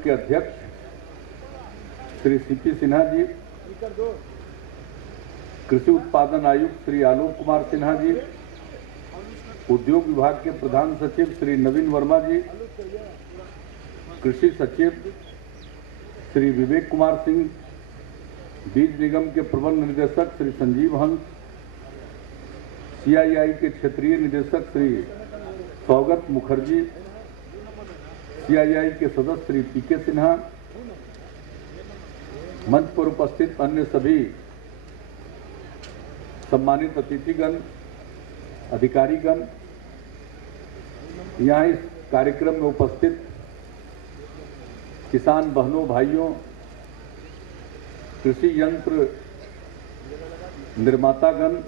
आयोग के अध्यक्ष श्री सीपी सिन्हा जी, कृषि उत्पादन आयुक्त श्री आलोक कुमार सिन्हा जी, उद्योग विभाग के प्रधान सचिव श्री नवीन वर्मा जी, कृषि सचिव श्री विवेक कुमार सिंह, बीज निगम के प्रबंध निदेशक श्री संजीव हंस, सीआईआई के क्षेत्रीय निदेशक श्री सौगत मुखर्जी, सीआईआई के सदस्य श्री पीके सिन्हा, मंच पर उपस्थित अन्य सभी सम्मानित अतिथिगण, अधिकारीगण, यहाँ इस कार्यक्रम में उपस्थित किसान बहनों भाइयों, कृषि यंत्र निर्मातागण,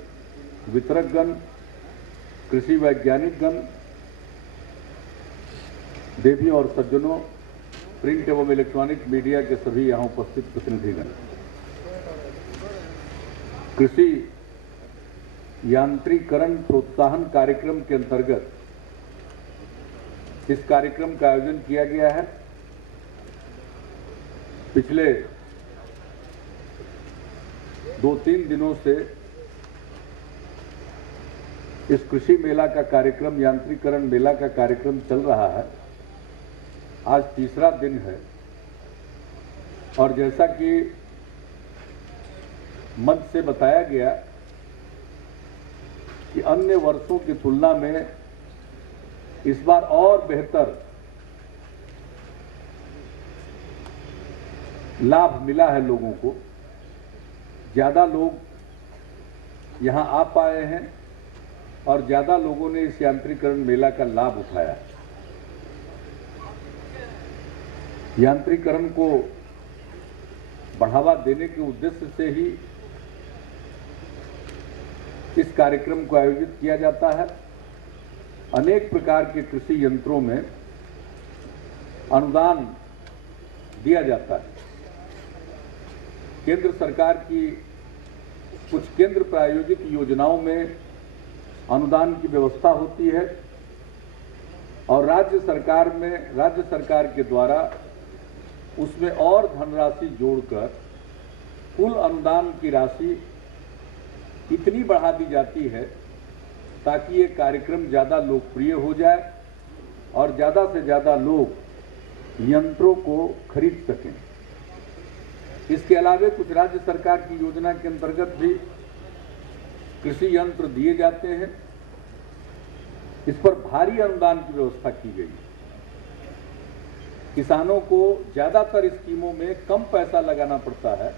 वितरकगण, कृषि वैज्ञानिकगण, देवी और सज्जनों, प्रिंट एवं इलेक्ट्रॉनिक मीडिया के सभी यहाँ उपस्थित प्रतिनिधिगण, कृषि यांत्रिकरण प्रोत्साहन कार्यक्रम के अंतर्गत इस कार्यक्रम का आयोजन किया गया है। पिछले 2-3 दिनों से इस कृषि मेला का कार्यक्रम, यांत्रिकरण मेला का कार्यक्रम चल रहा है। आज तीसरा दिन है और जैसा कि मंच से बताया गया कि अन्य वर्षों की तुलना में इस बार और बेहतर लाभ मिला है लोगों को। ज़्यादा लोग यहाँ आ पाए हैं और ज़्यादा लोगों ने इस यांत्रिकरण मेला का लाभ उठाया। यांत्रिकरण को बढ़ावा देने के उद्देश्य से ही इस कार्यक्रम को आयोजित किया जाता है। अनेक प्रकार के कृषि यंत्रों में अनुदान दिया जाता है। केंद्र सरकार की कुछ केंद्र प्रायोजित योजनाओं में अनुदान की व्यवस्था होती है और राज्य सरकार के द्वारा उसमें और धनराशि जोड़कर कुल अनुदान की राशि इतनी बढ़ा दी जाती है ताकि ये कार्यक्रम ज़्यादा लोकप्रिय हो जाए और ज़्यादा से ज़्यादा लोग यंत्रों को खरीद सकें। इसके अलावा कुछ राज्य सरकार की योजना के अंतर्गत भी कृषि यंत्र दिए जाते हैं। इस पर भारी अनुदान की व्यवस्था की गई है। किसानों को ज़्यादातर स्कीमों में कम पैसा लगाना पड़ता है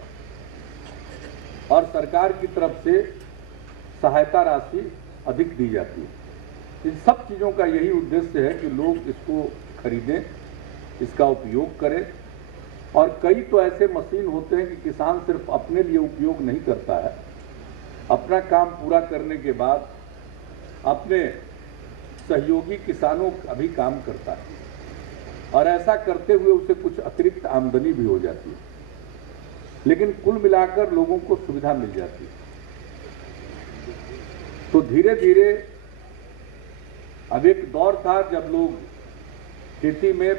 और सरकार की तरफ से सहायता राशि अधिक दी जाती है। इन सब चीज़ों का यही उद्देश्य है कि लोग इसको खरीदें, इसका उपयोग करें। और कई तो ऐसे मशीन होते हैं कि किसान सिर्फ अपने लिए उपयोग नहीं करता है, अपना काम पूरा करने के बाद अपने सहयोगी किसानों का भी काम करता है और ऐसा करते हुए उसे कुछ अतिरिक्त आमदनी भी हो जाती है। लेकिन कुल मिलाकर लोगों को सुविधा मिल जाती है। तो धीरे धीरे अब एक दौर था जब लोग खेती में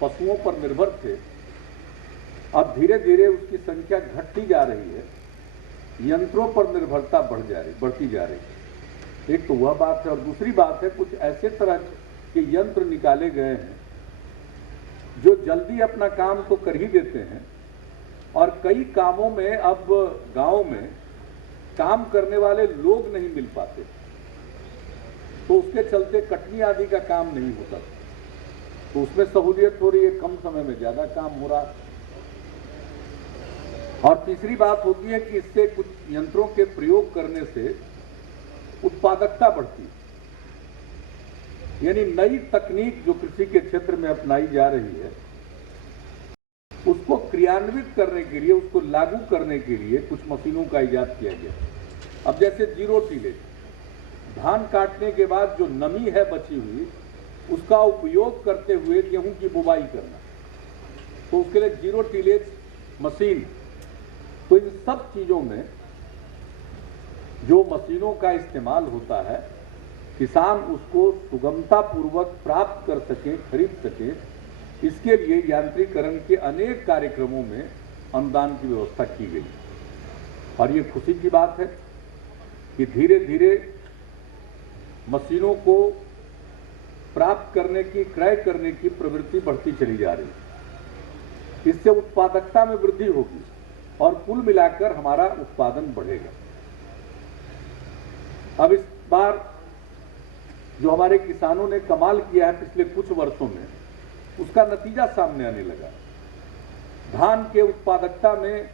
पशुओं पर निर्भर थे, अब धीरे धीरे उसकी संख्या घटती जा रही है, यंत्रों पर निर्भरता बढ़ती जा रही है। एक तो वह बात है और दूसरी बात है कुछ ऐसे तरह के यंत्र निकाले गए हैं जो जल्दी अपना काम तो कर ही देते हैं और कई कामों में अब गांव में काम करने वाले लोग नहीं मिल पाते, तो उसके चलते कटनी आदि का काम नहीं होता, तो उसमें सहूलियत हो रही है, कम समय में ज़्यादा काम हो रहा है। और तीसरी बात होती है कि इससे कुछ यंत्रों के प्रयोग करने से उत्पादकता बढ़ती है, यानी नई तकनीक जो कृषि के क्षेत्र में अपनाई जा रही है उसको क्रियान्वित करने के लिए, उसको लागू करने के लिए कुछ मशीनों का इजाद किया गया। अब जैसे जीरो टिलेज, धान काटने के बाद जो नमी है बची हुई उसका उपयोग करते हुए गेहूं की बुवाई करना, तो उसके लिए जीरो टिलेज मशीन। तो इन सब चीज़ों में जो मशीनों का इस्तेमाल होता है, किसान उसको सुगमता पूर्वक प्राप्त कर सके, खरीद सके, इसके लिए यांत्रिकरण के अनेक कार्यक्रमों में अनुदान की व्यवस्था की गई और ये खुशी की बात है कि धीरे धीरे मशीनों को प्राप्त करने की, क्रय करने की प्रवृत्ति बढ़ती चली जा रही है। इससे उत्पादकता में वृद्धि होगी और कुल मिलाकर हमारा उत्पादन बढ़ेगा। अब इस बार जो हमारे किसानों ने कमाल किया है पिछले कुछ वर्षों में, उसका नतीजा सामने आने लगा। धान के उत्पादकता में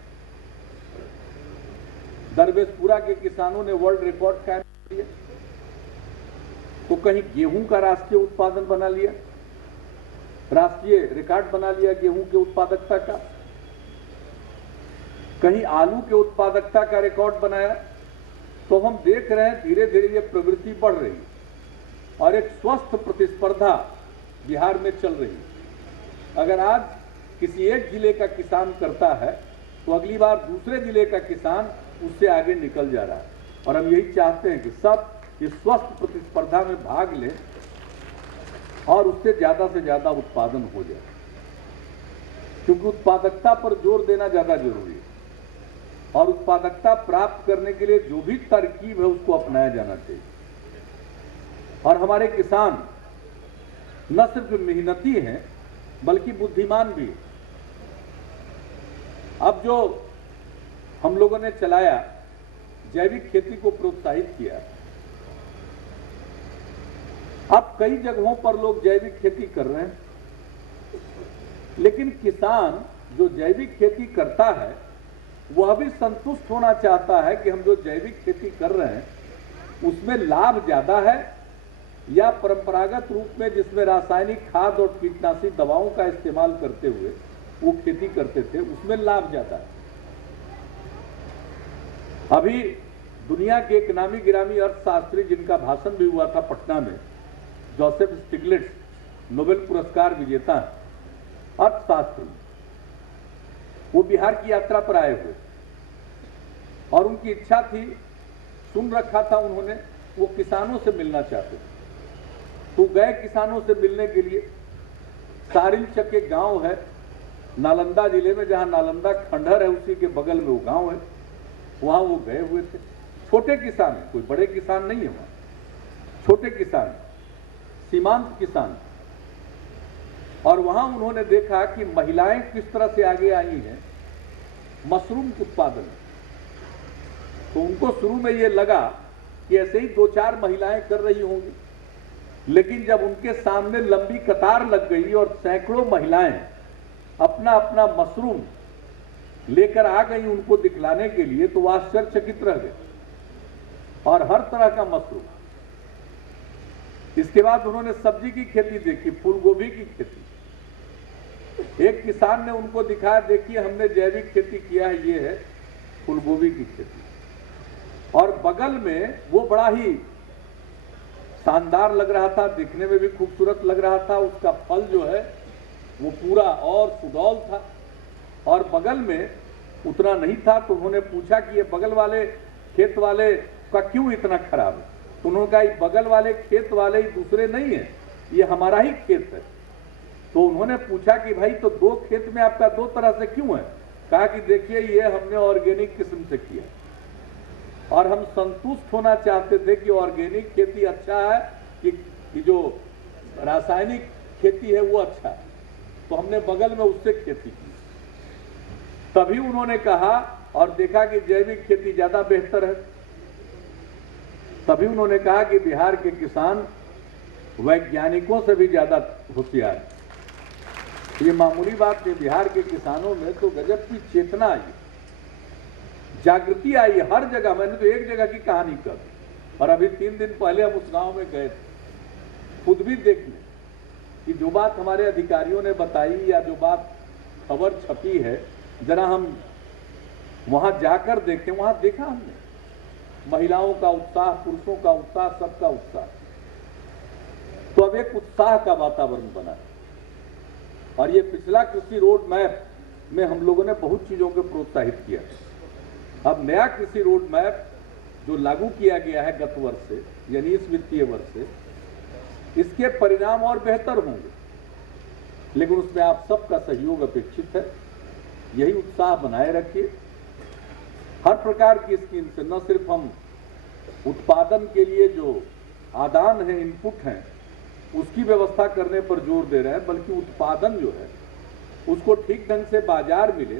दरवेशपुरा के किसानों ने वर्ल्ड रिकॉर्ड कायम किया, तो कहीं गेहूं का राष्ट्रीय उत्पादन बना लिया, राष्ट्रीय रिकॉर्ड बना लिया गेहूं के उत्पादकता का, कहीं आलू के उत्पादकता का रिकॉर्ड बनाया। तो हम देख रहे हैं धीरे धीरे ये प्रवृत्ति बढ़ रही है और एक स्वस्थ प्रतिस्पर्धा बिहार में चल रही है। अगर आज किसी एक जिले का किसान करता है तो अगली बार दूसरे जिले का किसान उससे आगे निकल जा रहा है और हम यही चाहते हैं कि सब इस स्वस्थ प्रतिस्पर्धा में भाग लें और उससे ज्यादा से ज्यादा उत्पादन हो जाए, क्योंकि उत्पादकता पर जोर देना ज्यादा जरूरी है और उत्पादकता प्राप्त करने के लिए जो भी तरकीब है उसको अपनाया जाना चाहिए। और हमारे किसान न सिर्फ मेहनती हैं बल्कि बुद्धिमान भी हैं। अब जो हम लोगों ने चलाया, जैविक खेती को प्रोत्साहित किया, अब कई जगहों पर लोग जैविक खेती कर रहे हैं, लेकिन किसान जो जैविक खेती करता है वह भी संतुष्ट होना चाहता है कि हम जो जैविक खेती कर रहे हैं उसमें लाभ ज्यादा है या परंपरागत रूप में जिसमें रासायनिक खाद और कीटनाशी दवाओं का इस्तेमाल करते हुए वो खेती करते थे उसमें लाभ ज्यादा है। अभी दुनिया के एक नामी गिरामी अर्थशास्त्री जिनका भाषण भी हुआ था पटना में, जोसेफ स्टिग्लिट्स, नोबेल पुरस्कार विजेता हैं अर्थशास्त्री, वो बिहार की यात्रा पर आए हुए और उनकी इच्छा थी, सुन रखा था उन्होंने, वो किसानों से मिलना चाहते थे। तो गए किसानों से मिलने के लिए। सारिलचक एक गांव है नालंदा जिले में, जहां नालंदा खंडहर है उसी के बगल में वो गांव है, वहां वो गए हुए थे। छोटे किसान है, कोई बड़े किसान नहीं है, वहां छोटे किसान, सीमांत किसान। और वहां उन्होंने देखा कि महिलाएं किस तरह से आगे आई हैं मशरूम उत्पादन। तो उनको शुरू में ये लगा कि ऐसे ही 2-4 महिलाएं कर रही होंगी, लेकिन जब उनके सामने लंबी कतार लग गई और सैकड़ों महिलाएं अपना अपना मशरूम लेकर आ गई उनको दिखलाने के लिए, तो वह आश्चर्यचकित रह गए। और हर तरह का मशरूम। इसके बाद उन्होंने सब्जी की खेती देखी, फूल गोभी की खेती। एक किसान ने उनको दिखाया, देखिए हमने जैविक खेती किया है, ये है फूल गोभी की खेती। और बगल में वो बड़ा ही शानदार लग रहा था, दिखने में भी खूबसूरत लग रहा था, उसका फल जो है वो पूरा और सुडौल था। और बगल में उतना नहीं था, तो उन्होंने पूछा कि ये बगल वाले खेत वाले का क्यों इतना खराब है? तो उन्होंने कहा बगल वाले खेत वाले ही दूसरे नहीं है, ये हमारा ही खेत है। तो उन्होंने पूछा कि भाई तो 2 खेत में आपका 2 तरह से क्यों है? कहा कि देखिए ये हमने ऑर्गेनिक किस्म से किया और हम संतुष्ट होना चाहते थे कि ऑर्गेनिक खेती अच्छा है कि जो रासायनिक खेती है वो अच्छा है, तो हमने बगल में उससे खेती की। तभी उन्होंने कहा और देखा कि जैविक खेती ज्यादा बेहतर है। तभी उन्होंने कहा कि बिहार के किसान वैज्ञानिकों से भी ज्यादा होशियार है। ये मामूली बात नहीं, बिहार के किसानों में तो गजब की चेतना आई, जागृति आई हर जगह। मैंने तो एक जगह की कहानी कर, और अभी 3 दिन पहले हम उस गांव में गए थे खुद भी देखने कि जो बात हमारे अधिकारियों ने बताई या जो बात खबर छपी है, जरा हम वहां जाकर देखें। वहां देखा हमने महिलाओं का उत्साह, पुरुषों का उत्साह, सबका उत्साह। तो अब एक उत्साह का वातावरण बना है। और ये पिछला कृषि रोड मैप में हम लोगों ने बहुत चीजों को प्रोत्साहित किया। अब नया कृषि रोड मैप जो लागू किया गया है गत वर्ष से, यानी इस वित्तीय वर्ष से, इसके परिणाम और बेहतर होंगे। लेकिन उसमें आप सबका सहयोग अपेक्षित है। यही उत्साह बनाए रखिए। हर प्रकार की स्कीम से न सिर्फ हम उत्पादन के लिए जो आदान है, इनपुट हैं, उसकी व्यवस्था करने पर जोर दे रहे हैं, बल्कि उत्पादन जो है उसको ठीक ढंग से बाजार मिले,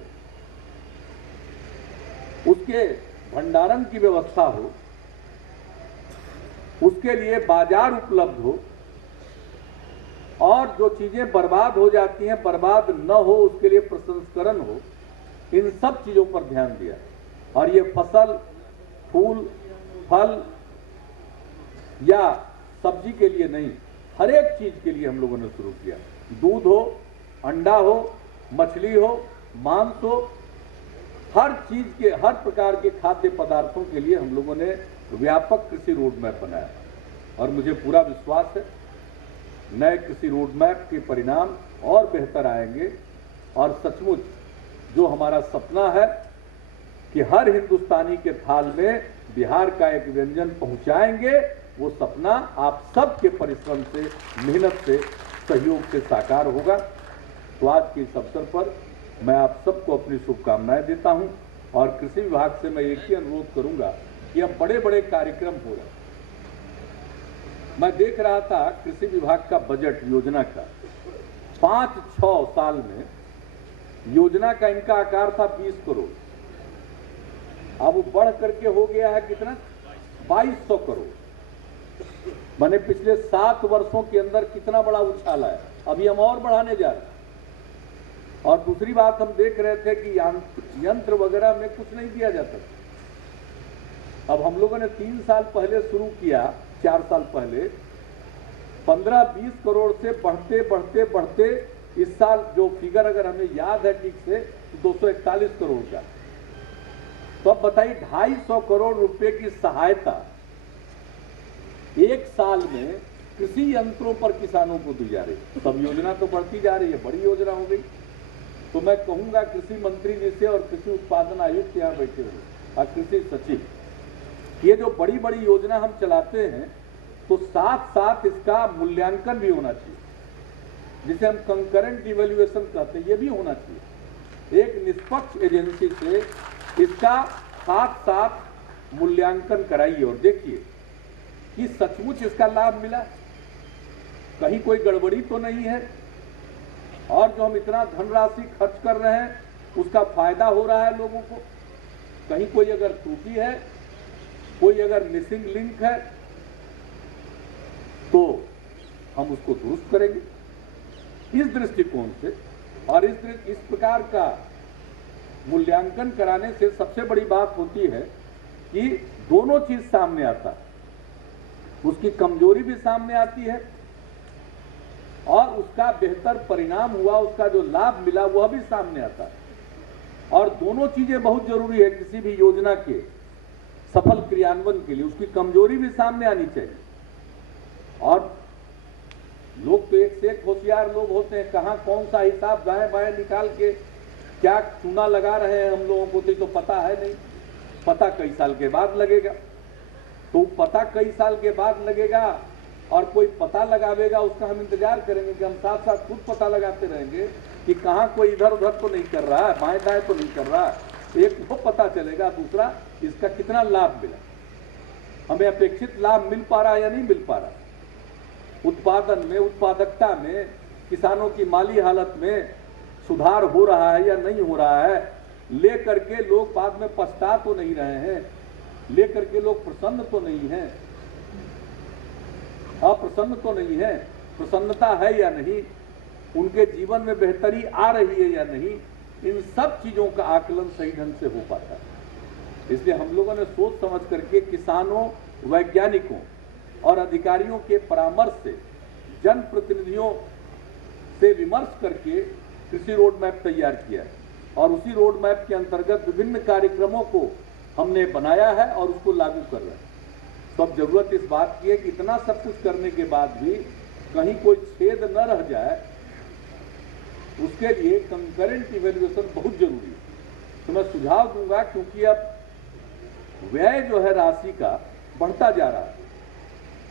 उसके भंडारण की व्यवस्था हो, उसके लिए बाजार उपलब्ध हो, और जो चीजें बर्बाद हो जाती हैं बर्बाद न हो उसके लिए प्रसंस्करण हो। इन सब चीजों पर ध्यान दिया। और ये फसल, फूल, फल या सब्जी के लिए नहीं, हर एक चीज के लिए हम लोगों ने शुरू किया। दूध हो, अंडा हो, मछली हो, मांस हो, हर चीज के, हर प्रकार के खाद्य पदार्थों के लिए हम लोगों ने व्यापक कृषि रोड मैप बनाया। और मुझे पूरा विश्वास है नए कृषि रोड मैप के परिणाम और बेहतर आएंगे। और सचमुच जो हमारा सपना है कि हर हिंदुस्तानी के थाल में बिहार का एक व्यंजन पहुंचाएंगे, वो सपना आप सबके परिश्रम से, मेहनत से, सहयोग से साकार होगा। तो आज के इस अवसर पर मैं आप सबको अपनी शुभकामनाएं देता हूं। और कृषि विभाग से मैं एक ही अनुरोध करूंगा कि अब बड़े बड़े कार्यक्रम हो रहे हैं। मैं देख रहा था कृषि विभाग का बजट योजना का, 5-6 साल में योजना का इनका आकार था 20 करोड़, अब वो बढ़ करके हो गया है कितना, 2200 करोड़। मैंने पिछले 7 वर्षों के अंदर कितना बड़ा उछाल है। अभी हम और बढ़ाने जा रहे हैं। और दूसरी बात, हम देख रहे थे कि यंत्र वगैरह में कुछ नहीं दिया जाता। अब हम लोगों ने 3 साल पहले शुरू किया, 4 साल पहले 15-20 करोड़ से बढ़ते बढ़ते बढ़ते इस साल जो फिगर अगर हमें याद है ठीक से, 241 करोड़ का। तो अब बताइए 250 करोड़ रुपए की सहायता एक साल में कृषि यंत्रों पर किसानों को दी जा रही है। सब योजना तो बढ़ती जा रही है, बड़ी योजना हो गई। तो मैं कहूंगा कृषि मंत्री जी से और कृषि उत्पादन आयुक्त यहाँ बैठे हुए और कृषि सचिव, ये जो बड़ी बड़ी योजना हम चलाते हैं तो साथ साथ इसका मूल्यांकन भी होना चाहिए, जिसे हम कंकरेंट इवैल्यूएशन कहते हैं, ये भी होना चाहिए। एक निष्पक्ष एजेंसी से इसका साथ साथ मूल्यांकन कराइए और देखिए कि सचमुच इसका लाभ मिला, कहीं कोई गड़बड़ी तो नहीं है, और जो हम इतना धनराशि खर्च कर रहे हैं उसका फायदा हो रहा है लोगों को। कहीं कोई अगर त्रुटि है, कोई अगर मिसिंग लिंक है तो हम उसको दुरुस्त करेंगे। इस दृष्टिकोण से और इस प्रकार का मूल्यांकन कराने से सबसे बड़ी बात होती है कि दोनों चीज सामने आता है, उसकी कमजोरी भी सामने आती है और उसका बेहतर परिणाम हुआ, उसका जो लाभ मिला वह भी सामने आता है। और दोनों चीजें बहुत जरूरी है किसी भी योजना के सफल क्रियान्वयन के लिए, उसकी कमजोरी भी सामने आनी चाहिए। और लोग तो एक से एक होशियार लोग होते हैं, कहां कौन सा हिसाब दाएं बाएं निकाल के क्या चूना लगा रहे हैं हम लोगों को तो पता है नहीं। पता कई साल के बाद लगेगा, तो पता कई साल के बाद लगेगा और कोई पता लगावेगा, उसका हम इंतजार करेंगे कि हम साथ साथ खुद पता लगाते रहेंगे कि कहां कोई इधर उधर तो नहीं कर रहा है, बाएं दाएं तो नहीं कर रहा है। एक वो पता चलेगा, दूसरा इसका कितना लाभ मिला, हमें अपेक्षित लाभ मिल पा रहा है या नहीं मिल पा रहा, उत्पादन में, उत्पादकता में, किसानों की माली हालत में सुधार हो रहा है या नहीं हो रहा है। लेकर के लोग बाद में पछता तो नहीं रहे हैं, लेकर के लोग प्रसन्न तो नहीं हैं, अप्रसन्न तो नहीं है, प्रसन्नता है या नहीं, उनके जीवन में बेहतरी आ रही है या नहीं, इन सब चीजों का आकलन सही ढंग से हो पाता है। इसलिए हम लोगों ने सोच समझ करके किसानों, वैज्ञानिकों और अधिकारियों के परामर्श से, जनप्रतिनिधियों से विमर्श करके कृषि रोड मैप तैयार किया है और उसी रोड मैप के अंतर्गत विभिन्न कार्यक्रमों को हमने बनाया है और उसको लागू कर रहे हैं। तो अब जरूरत इस बात की है कि इतना सब कुछ करने के बाद भी कहीं कोई छेद न रह जाए, उसके लिए कंकरेंट इवैल्यूएशन बहुत जरूरी है। तो मैं सुझाव दूंगा, क्योंकि अब व्यय जो है राशि का बढ़ता जा रहा है,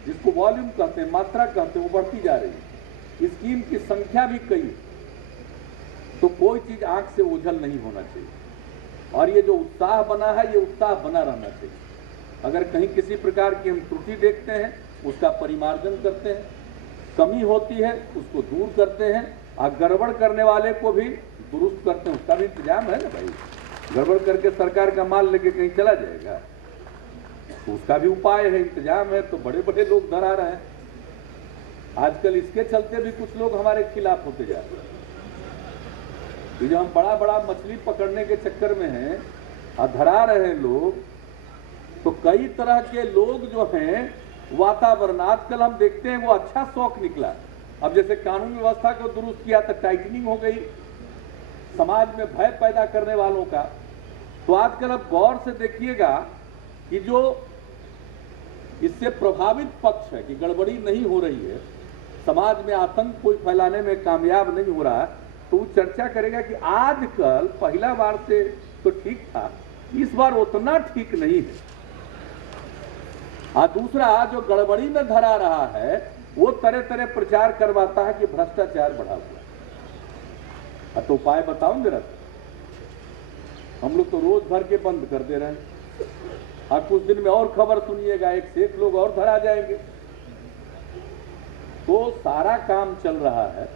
जिसको वॉल्यूम कहते हैं, मात्रा कहते हैं, वो बढ़ती जा रही है। स्कीम की संख्या भी कई तो कोई चीज आंख से ओझल नहीं होना चाहिए। और ये जो उत्साह बना है, ये उत्साह बना रहना चाहिए। अगर कहीं किसी प्रकार की हम त्रुटि देखते हैं, उसका परिमार्जन करते हैं, कमी होती है उसको दूर करते हैं, और गड़बड़ करने वाले को भी दुरुस्त करते हैं। उसका भी इंतजाम है ना भाई। गड़बड़ करके सरकार का माल लेके कहीं चला जाएगा, तो उसका भी उपाय है, इंतजाम है। तो बड़े बड़े लोग डरा रहे हैं आजकल, इसके चलते भी कुछ लोग हमारे खिलाफ होते जा रहे हैं। तो जो हम बड़ा बड़ा मछली पकड़ने के चक्कर में हैं और धरा रहे हैं लोग, तो कई तरह के लोग जो हैं, वातावरण आजकल हम देखते हैं वो अच्छा शौक निकला। अब जैसे कानून व्यवस्था को दुरुस्त किया तो टाइटनिंग हो गई, समाज में भय पैदा करने वालों का। तो आजकल अब गौर से देखिएगा कि जो इससे प्रभावित पक्ष है कि गड़बड़ी नहीं हो रही है, समाज में आतंक कोई फैलाने में कामयाब नहीं हो रहा, तो वो चर्चा करेगा कि आजकल पहला बार से तो ठीक था, इस बार उतना ठीक नहीं है। और दूसरा जो गड़बड़ी में धरा रहा है, वो तरह तरह प्रचार करवाता है कि भ्रष्टाचार बढ़ा हुआ। तो उपाय बताओ जरा। हम लोग तो रोज भर के बंद कर दे रहे हैं, और कुछ दिन में और खबर सुनिएगा, एक से एक लोग और धरा जाएंगे। तो सारा काम चल रहा है,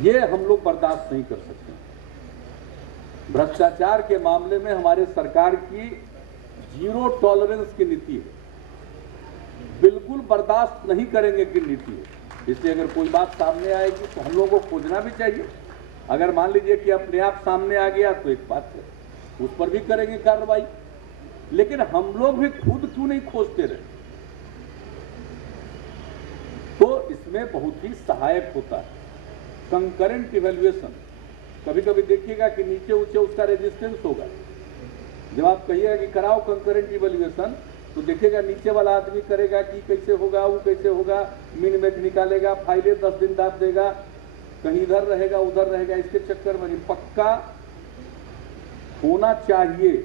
ये हम लोग बर्दाश्त नहीं कर सकते। भ्रष्टाचार के मामले में हमारे सरकार की जीरो टॉलरेंस की नीति है, बिल्कुल बर्दाश्त नहीं करेंगे की नीति है। इसलिए अगर कोई बात सामने आएगी तो हम लोगों को खोजना भी चाहिए। अगर मान लीजिए कि अपने आप सामने आ गया तो एक बात है, उस पर भी करेंगे कार्रवाई, लेकिन हम लोग भी खुद क्यों नहीं खोजते रहे। तो इसमें बहुत ही सहायक होता है कंकरेंट इवैल्यूएशन। कभी कभी देखिएगा कि नीचे ऊंचे उसका रेजिस्टेंस होगा। जब आप कहिएगा कि कराओ कंकरेंट इवैल्यूएशन, तो देखिएगा नीचे वाला आदमी करेगा कि कैसे होगा, वो कैसे होगा, मिन मैच निकालेगा, फाइलें 10 दिन दाब देगा, कहीं इधर रहेगा उधर रहेगा। इसके चक्कर में पक्का होना चाहिए,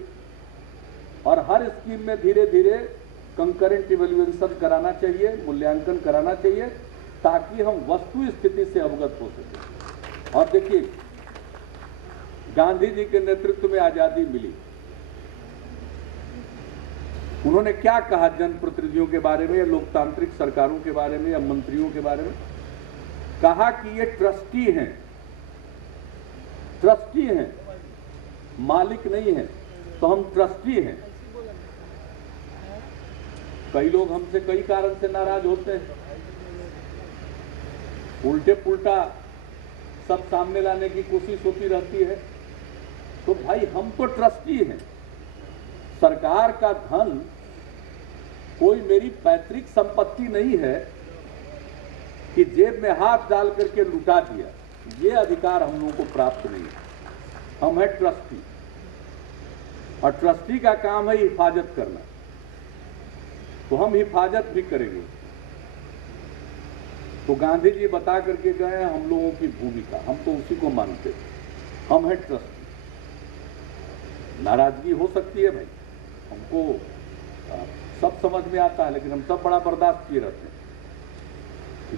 और हर स्कीम में धीरे धीरे कंकरेंट इवैल्यूएशन कराना चाहिए, मूल्यांकन कराना चाहिए, ताकि हम वस्तु स्थिति से अवगत हो सके। और देखिए, गांधी जी के नेतृत्व में आजादी मिली, उन्होंने क्या कहा जनप्रतिनिधियों के बारे में, या लोकतांत्रिक सरकारों के बारे में, या मंत्रियों के बारे में? कहा कि ये ट्रस्टी हैं, ट्रस्टी हैं, मालिक नहीं है, तो हम ट्रस्टी हैं। कई लोग हमसे कई कारण से नाराज होते हैं, उल्टे पुल्टा सब सामने लाने की कोशिश होती रहती है। तो भाई हम तो ट्रस्टी हैं, सरकार का धन कोई मेरी पैतृक संपत्ति नहीं है कि जेब में हाथ डाल करके लुटा दिया। ये अधिकार हम लोगों को प्राप्त नहीं है। हम है ट्रस्टी, और ट्रस्टी का काम है हिफाजत करना, तो हम हिफाजत भी करेंगे। तो गांधी जी बता करके गए हम लोगों की भूमिका, हम तो उसी को मानते, हम है ट्रस्टी। नाराजगी हो सकती है भाई, हमको सब समझ में आता है, लेकिन हम सब बड़ा बर्दाश्त किए रहते हैं।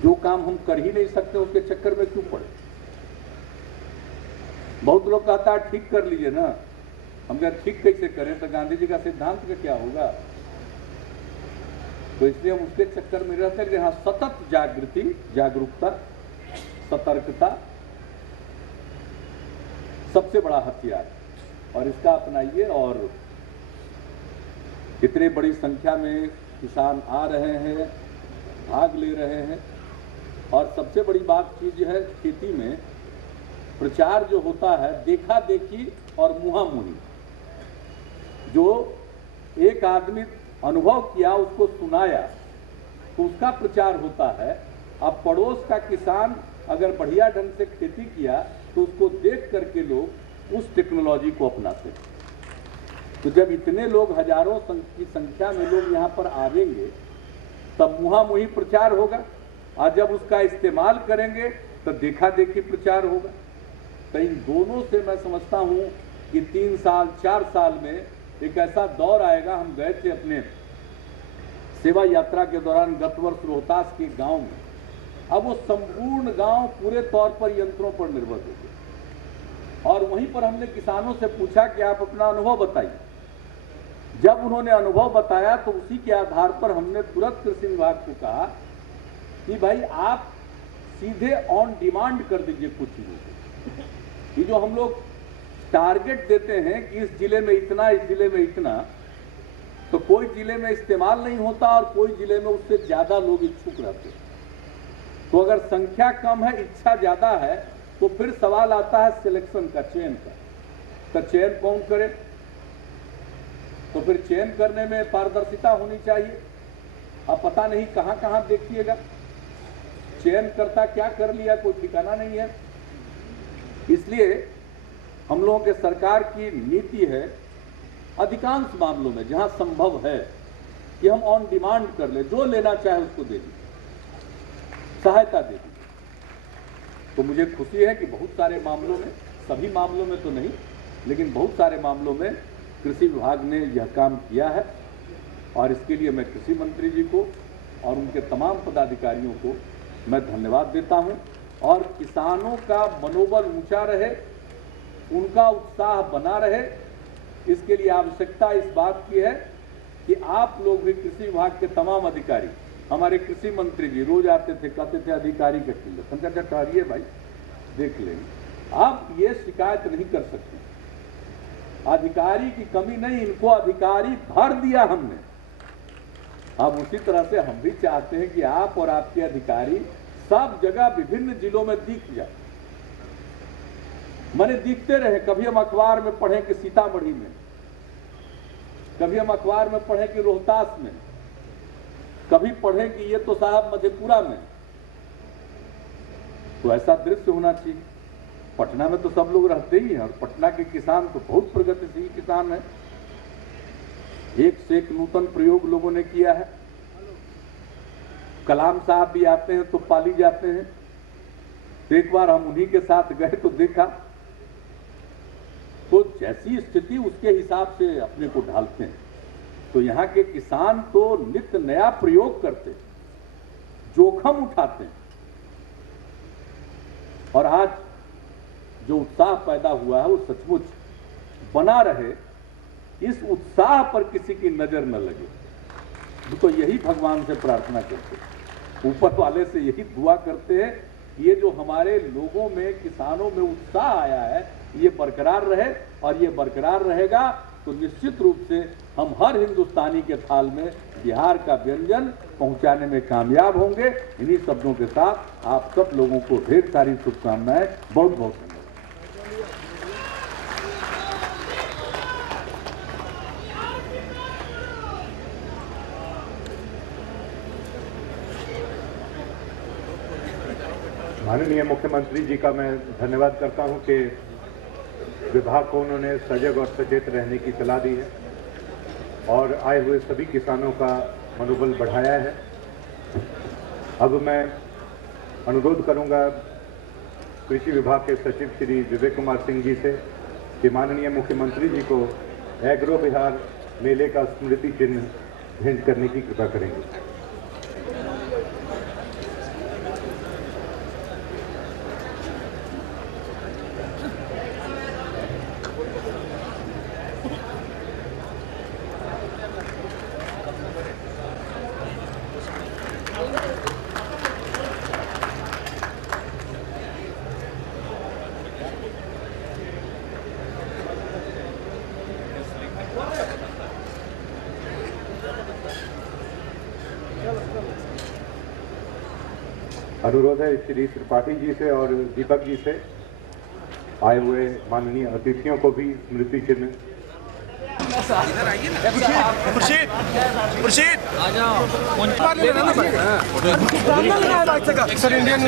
जो काम हम कर ही नहीं सकते उसके चक्कर में क्यों पड़े। बहुत लोग कहता है ठीक कर लीजिए ना, हम क्या ठीक कैसे करें, तो गांधी जी का सिद्धांत का क्या होगा। तो इसलिए हम उसके चक्कर में रहते हैं। यहाँ सतत जागृति, जागरूकता, सतर्कता सबसे बड़ा हथियार है, और इसका अपनाइए। और इतने बड़ी संख्या में किसान आ रहे हैं, भाग ले रहे हैं, और सबसे बड़ी बात चीज है खेती में प्रचार जो होता है, देखा देखी और मुहामुही। जो एक आदमी अनुभव किया उसको सुनाया तो उसका प्रचार होता है। अब पड़ोस का किसान अगर बढ़िया ढंग से खेती किया तो उसको देख करके लोग उस टेक्नोलॉजी को अपनाते हैं। तो जब इतने लोग, हजारों की संख्या में लोग यहाँ पर आवेंगे, तब मुहामुही प्रचार होगा, और जब उसका इस्तेमाल करेंगे तो देखा देखी प्रचार होगा। तो इन दोनों से मैं समझता हूँ कि 3 साल 4 साल में एक ऐसा दौर आएगा। हम गए थे अपने सेवा यात्रा के दौरान गत वर्ष रोहतास के गांव में, अब वो संपूर्ण गांव पूरे तौर पर यंत्रों पर निर्भर हो गए। और वहीं पर हमने किसानों से पूछा कि आप अपना अनुभव बताइए। जब उन्होंने अनुभव बताया तो उसी के आधार पर हमने तुरंत कृषि विभाग को कहा कि भाई आप सीधे ऑन डिमांड कर दीजिए कुछ चीजों को। ये जो हम लोग टारगेट देते हैं कि इस जिले में इतना, इस जिले में इतना, तो कोई जिले में इस्तेमाल नहीं होता और कोई जिले में उससे ज्यादा लोग इच्छुक रहते हैं। तो अगर संख्या कम है, इच्छा ज्यादा है, तो फिर सवाल आता है सिलेक्शन का, चयन का। तो चयन कौन करे? तो फिर चयन करने में पारदर्शिता होनी चाहिए। अब पता नहीं कहां कहां देखिएगा, चयनकर्ता क्या कर लिया कोई ठिकाना नहीं है। इसलिए हम लोगों के सरकार की नीति है अधिकांश मामलों में जहां संभव है कि हम ऑन डिमांड कर ले, जो लेना चाहे उसको दे दीजिए, सहायता दे दीजिए। तो मुझे खुशी है कि बहुत सारे मामलों में, सभी मामलों में तो नहीं, लेकिन बहुत सारे मामलों में कृषि विभाग ने यह काम किया है। और इसके लिए मैं कृषि मंत्री जी को और उनके तमाम पदाधिकारियों को मैं धन्यवाद देता हूं। और किसानों का मनोबल ऊंचा रहे, उनका उत्साह बना रहे, इसके लिए आवश्यकता इस बात की है कि आप लोग भी, कृषि विभाग के तमाम अधिकारी, हमारे कृषि मंत्री जी रोज आते थे, कहते थे अधिकारी का किल्लत, ठहरिए भाई देख लेंगे। आप ये शिकायत नहीं कर सकते, अधिकारी की कमी नहीं, इनको अधिकारी भर दिया हमने। अब उसी तरह से हम भी चाहते हैं कि आप और आपके अधिकारी सब जगह विभिन्न जिलों में दिख जाए, माने दिखते रहे। कभी हम अखबार में पढ़ें कि सीतामढ़ी में, कभी हम अखबार में पढ़ें कि रोहतास में, कभी पढ़ें कि ये तो साहब मधेपुरा में। तो ऐसा दृश्य होना चाहिए। पटना में तो सब लोग रहते ही हैं और पटना के किसान तो बहुत प्रगतिशील किसान है। एक से एक नूतन प्रयोग लोगों ने किया है। कलाम साहब भी आते हैं तो पाली जाते हैं। तो एक बार हम उन्हीं के साथ गए तो देखा, तो जैसी स्थिति उसके हिसाब से अपने को ढालते हैं। तो यहाँ के किसान तो नित्य नया प्रयोग करते, जोखम उठाते हैं। और आज जो उत्साह पैदा हुआ है वो सचमुच बना रहे, इस उत्साह पर किसी की नजर न लगे। तो यही भगवान से प्रार्थना करते हैं, ऊपर वाले से यही दुआ करते हैं, ये जो हमारे लोगों में, किसानों में उत्साह आया है, ये बरकरार रहे। और ये बरकरार रहेगा तो निश्चित रूप से हम हर हिंदुस्तानी के थाल में बिहार का व्यंजन पहुंचाने में कामयाब होंगे। इन्हीं शब्दों के साथ आप सब लोगों को ढेर सारी शुभकामनाएं। बहुत बहुत धन्यवाद। माननीय मुख्यमंत्री जी का मैं धन्यवाद करता हूं कि विभाग को उन्होंने सजग और सचेत रहने की सलाह दी है और आए हुए सभी किसानों का मनोबल बढ़ाया है। अब मैं अनुरोध करूंगा कृषि विभाग के सचिव श्री विवेक कुमार सिंह जी से कि माननीय मुख्यमंत्री जी को एग्रो बिहार मेले का स्मृति चिन्ह भेंट करने की कृपा करेंगे। अनुरोध है श्री त्रिपाठी जी से और दीपक जी से आए हुए माननीय अतिथियों को भी स्मृति चिन्ह। सर इंडियन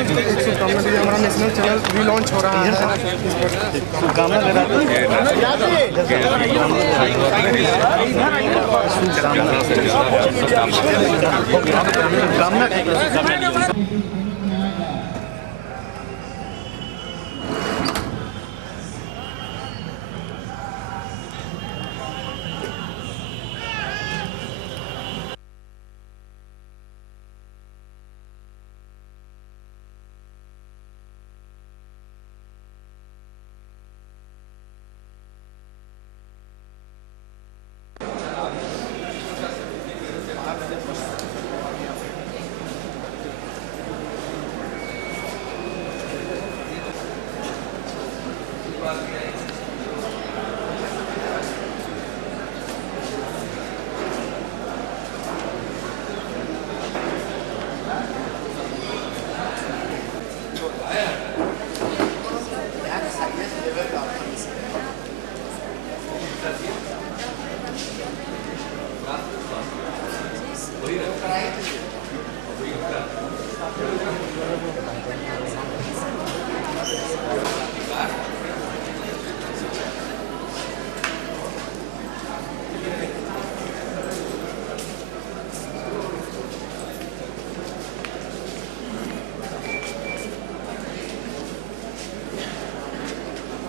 हमारा नेशनल चैनल री लॉन्च हो रहा है।